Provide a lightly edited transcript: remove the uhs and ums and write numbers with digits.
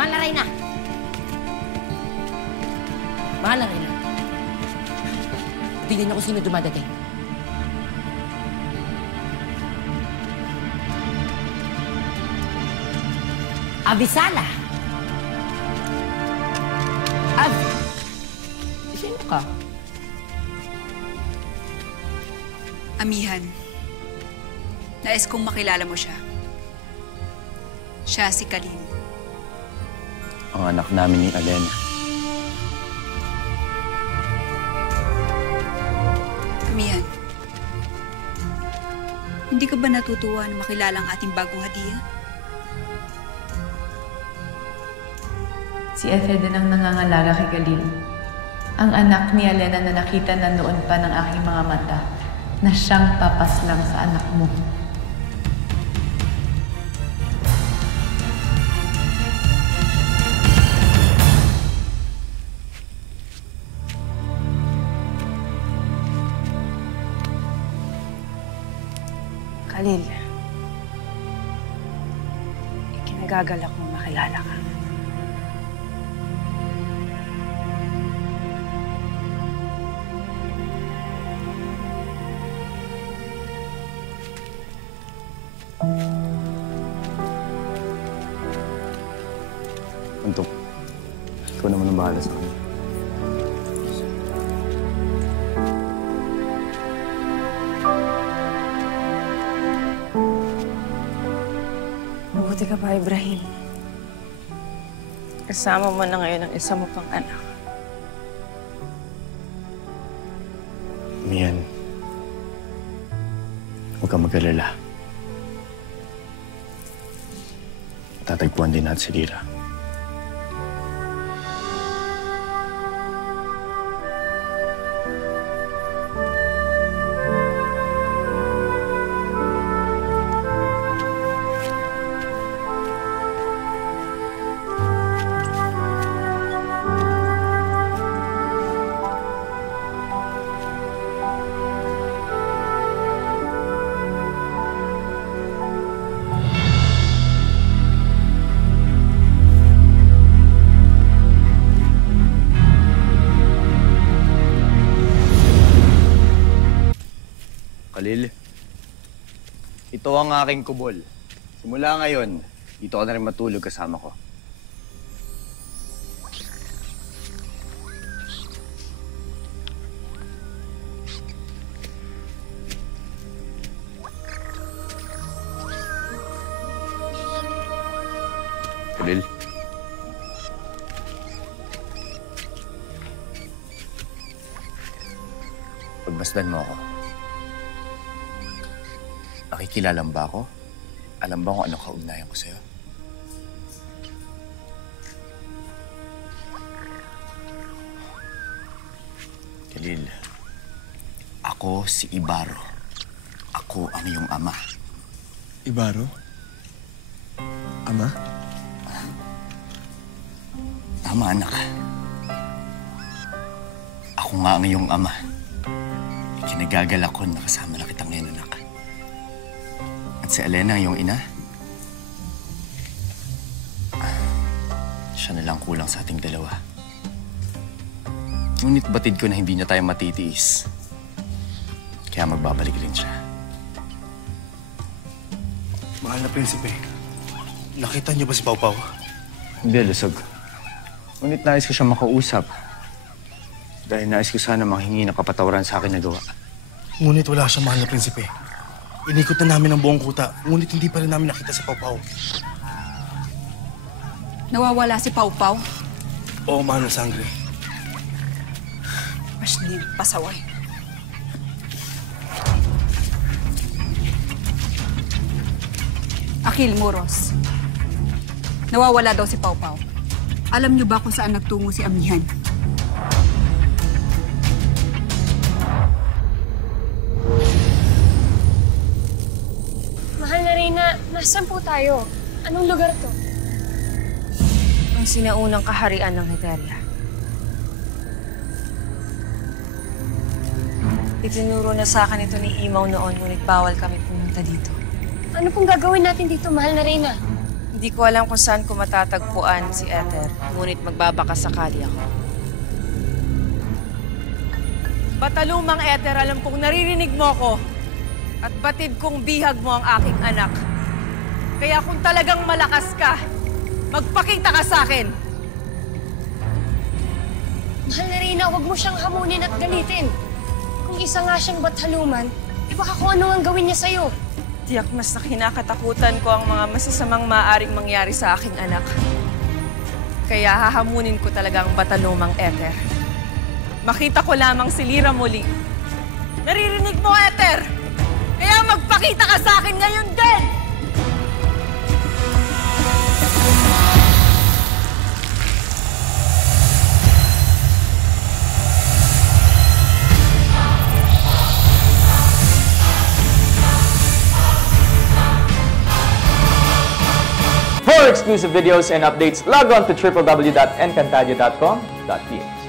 Mahal na Reyna! Mahal na Reyna. Tingnan niyo kung sino dumadating. Avisala! Sino ka? Amihan. Nais kong makilala mo siya. Siya si Khalil. Ang anak namin ni Alena. Amihan. Hindi ka ba natutuwa na makilala ang ating bagong hadiah? Si Efe din ang nangangalaga kay Khalil. Ang anak ni Alena na nakita na noon pa ng aking mga mata na siyang papaslang sa anak mo. Khalil, ikinagagalak kong makilala ka. Antok, ikaw naman ang bahala sa akin. Mabuti ka pa, Ibrahim. Kasama mo na ngayon ang isa mo pang anak. Mian, huwag kang mag-alala. Tatagpuan din natin si Lira. Khalil, ito ang aking kubol. Simula ngayon, dito ka na rin matulog kasama ko. Khalil. Pagmasdan mo ako. Nakikilala ba ako? Alam ba kung ano kaugnayan ko sa'yo? Khalil, ako si Ibaro. Ako ang iyong ama. Ibaro? Ama? Tama, anak. Ako nga ang iyong ama. Ikinagagalak ko na kasama na kitang ngayon, anak. At si Alena, ang iyong ina, siya na lang kulang sa ating dalawa. Ngunit batid ko na hindi niya tayo matitiis. Kaya magbabalik rin siya. Mahal na prinsipe, nakita niyo ba si Pau Pau? Hindi, lusog. Ngunit nais ko siya makausap. Dahil nais ko sana manghingi ng kapatawaran sa akin na gawa. Ngunit wala siya, mahal na prinsipe. Inikot na namin ang buong kuta, ngunit hindi pa rin namin nakita si Pau Pau. Nawawala si Pau Pau? Oo, mahal na sangre. Mas din pasaway. Akil Muros. Nawawala daw si Pau Pau. Alam niyo ba kung saan nagtungo si Amihan? Mahal na Reyna, nasaan po tayo? Anong lugar to? Ang sinaunang kaharian ng Heteria. Itinuro na sa akin ito ni Imaw noon, ngunit bawal kami pumunta dito. Ano pong gagawin natin dito, mahal na Reyna? Hindi ko alam kung saan ko matatagpuan si Ether, ngunit magbabaka sakali ako. Batalumang Ether, alam kong naririnig mo ko at batid kong bihag mo ang aking anak. Kaya kung talagang malakas ka, magpakita ka sa akin. Mahal na Reyna, huwag mo siyang hamunin at galitin. Kung isa nga siyang bathaluman, baka kung ano ang gawin niya sa'yo. Tiyak mas na kinakatakutan ko ang mga masasamang maaaring mangyari sa aking anak. Kaya hahamunin ko talaga ang batalumang Ether. Makita ko lamang si Lyra muli. Naririnig mo, Ether! Kaya magpakita ka sa akin ngayon din! For exclusive videos and updates, log on to www.encantadia.com.ph.